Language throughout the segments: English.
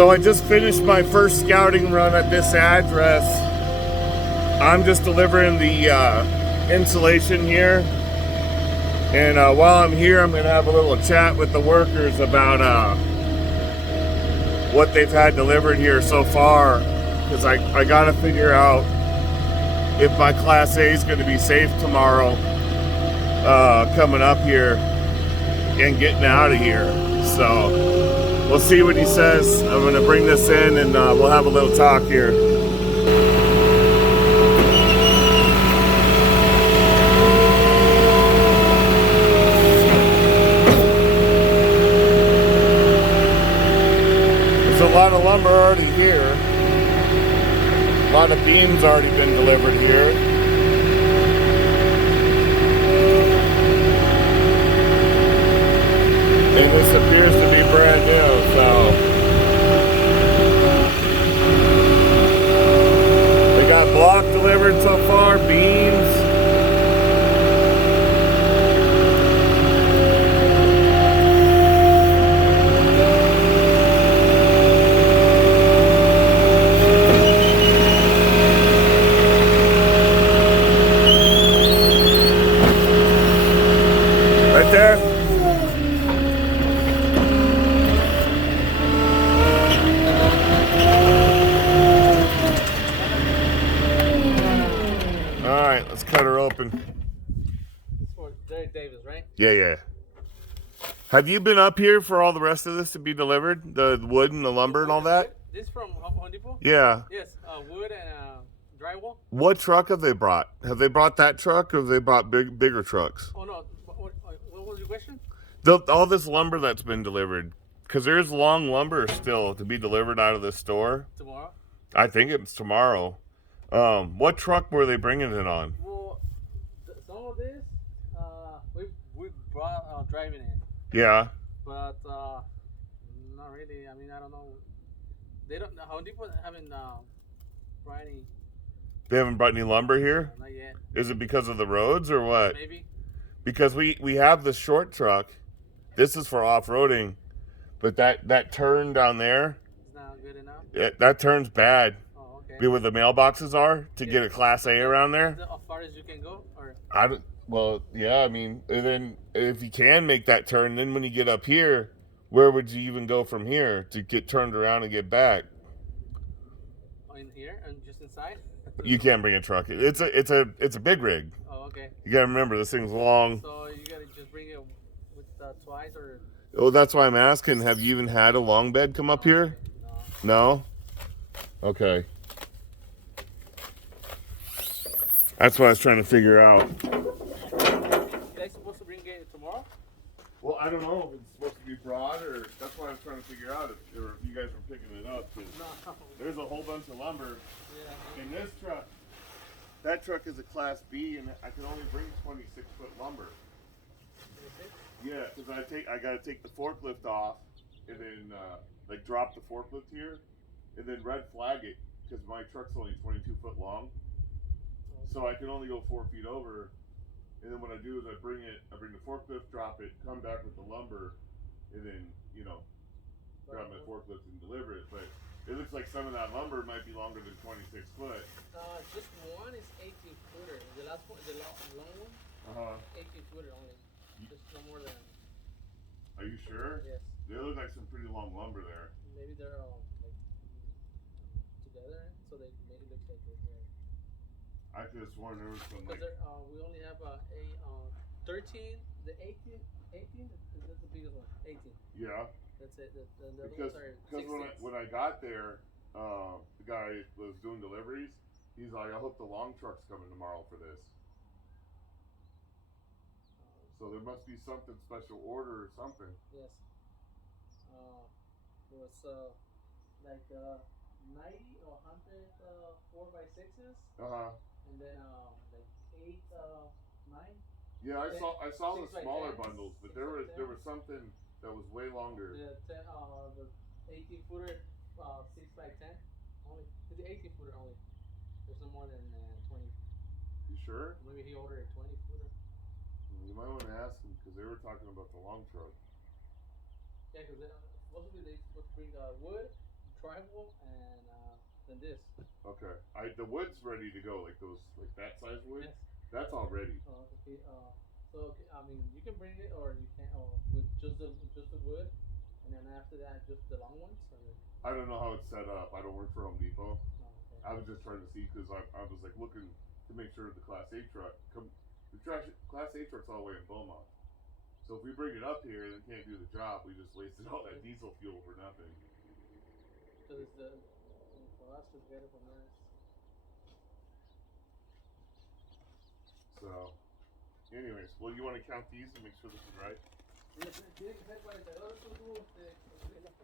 So I just finished my first scouting run at this address. I'm just delivering the insulation here. And while I'm here, I'm going to have a little chat with the workers about what they've had delivered here so far. Because I got to figure out if my Class A is going to be safe tomorrow coming up here and getting out of here. So we'll see what he says. I'm going to bring this in and we'll have a little talk here. There's a lot of lumber already here. A lot of beams already been delivered here. And this appears to be brand new, so we got block delivered so far, beams. Right there. Let's cut her open. It's for Derek Davis, right? Yeah. Have you been up here for all the rest of this to be delivered? The wood and the lumber and all that? This from Home Depot? Yeah. Yes, wood and drywall. What truck have they brought? Have they brought that truck or have they brought bigger trucks? Oh, no. What was your question? All this lumber that's been delivered. Because there's long lumber still to be delivered out of this store. Tomorrow? I think it's tomorrow. What truck were they bringing it on? Well, some of this, we brought driving it. Yeah. But not really. I mean, I don't know. They don't. Home Depot haven't brought any. They haven't brought any lumber here? Not yet. Is it because of the roads or what? Maybe. Because we have the short truck. This is for off-roading. But that turn down there, it's not good enough. That turn's bad. Oh, okay. Be where the mailboxes are to get a Class A around there. Is that as far as you can go, or? Well, yeah. I mean, and then if you can make that turn, then when you get up here, where would you even go from here to get turned around and get back? In here and just inside. You can't bring a truck. It's a big rig. Oh, okay. You gotta remember this thing's long. So you gotta just bring it with twice or. Oh, that's why I'm asking. Have you even had a long bed come up here? No? Okay. That's what I was trying to figure out. You guys supposed to bring it tomorrow? Well, I don't know if it's supposed to be brought or that's why I was trying to figure out if you guys were picking it up. No. There's a whole bunch of lumber. Yeah. In this truck, that truck is a Class B and I can only bring 26-foot lumber. Yeah, because I gotta take the forklift off and then like drop the forklift here and then red flag it because my truck's only 22-foot long, so I can only go 4 feet over. And then what I do is I bring the forklift, drop it, come back with the lumber, and then grab my forklift and deliver it. But it looks like some of that lumber might be longer than 26 foot. Just one is 18 footer. The last one, the long one, 18 footer only. Just no more than. Are you sure? Yes. They look like some pretty long lumber there. Maybe they're all like together, so they make it look like they're here. I could have sworn there was some like. We only have a 13. The 18 is the biggest one. 18. Yeah. That's it. The Because when I got there, the guy was doing deliveries. He's like, I hope the long truck's coming tomorrow for this. So there must be something special order or something. Yes. It was like 90 or 100 4x6s. And then like 8 9. Yeah, I saw the 6x10s, smaller bundles, but there was 6x10s. something that was way longer. The 18 footer 6x10 only. The 18 footer only. There's no more than 20. You sure? Maybe he ordered a 20 footer. You might want to ask them because they were talking about the long truck. Yeah, because supposedly they supposed to bring wood, drywall and then this. Okay. The wood's ready to go, like that size wood. Yes. That's all ready. Okay. So okay, I mean, you can bring it, or you can, with just the wood, and then after that, just the long ones. Or I don't know how it's set up. I don't work for Home Depot. oh, okay. I was just trying to see because I was like looking to make sure the Class A truck Class A truck's all the way in Beaumont. So if we bring it up here and it can't do the job, we just wasted all that diesel fuel for nothing. Because for us to get it from there. So, anyways, well, you want to count these and make sure this is right? Tiene que ser 42, tú tuvo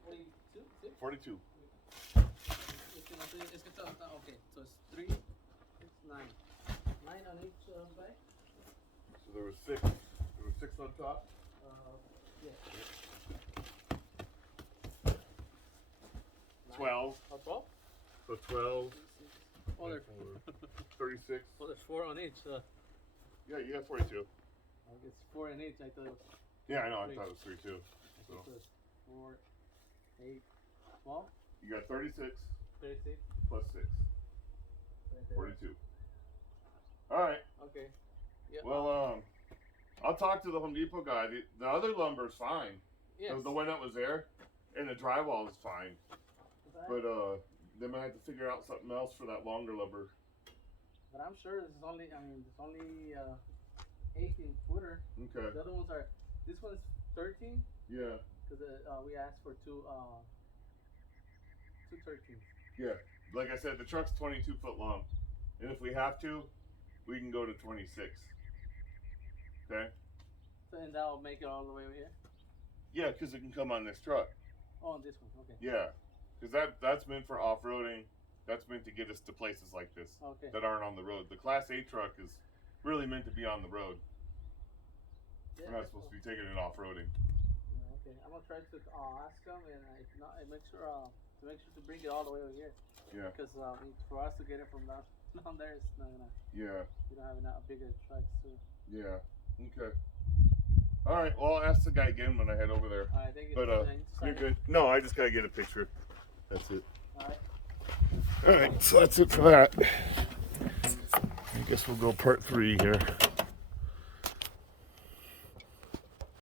42, ¿sí? 42. Es que no sé, es que está, okay, so it's 3, 6, 9. 9 on each back? So there was 6. There was 6 on top? Yeah. 12. Oh, 12? So 12. Oh, there's 36. well, there's 4 on each. Yeah, you got 42. I guess 4 in each. I thought it was. Yeah, I know. I 3. thought it was 3 too. So it was 4, 8, 12, You got 36 36. plus 6. Right there. 42. All right. Okay. Yeah. Well, I'll talk to the Home Depot guy. The other lumber's fine. yes. The one that was there, and the drywall is fine. But they might have to figure out something else for that longer lumber. But I'm sure this is only. I mean, it's only 18 footer. Okay. The other ones are. This one's 13 Yeah. because we asked for two 13s. Yeah. Like I said, the truck's 22 foot long, and if we have to, we can go to 26. Okay. So and that'll make it all the way over here. Yeah, because it can come on this truck. Oh, on this one. Okay. Yeah. Because that's meant for off-roading. That's meant to get us to places like this Okay. that aren't on the road. The Class A truck is really meant to be on the road. Yeah, We're not supposed to be taking it off-roading. Yeah, okay. I'm gonna try to ask them, and if not, make sure to bring it all the way over here. Yeah. Because for us to get it from down there, it's not gonna. Yeah. We don't have enough bigger trucks. So. Yeah. Okay. All right. Well, I'll ask the guy again when I head over there. All right, thank you. But you're good. No, I just gotta get a picture. That's it. All right. All right. So that's it for that. I guess we'll go part 3 here.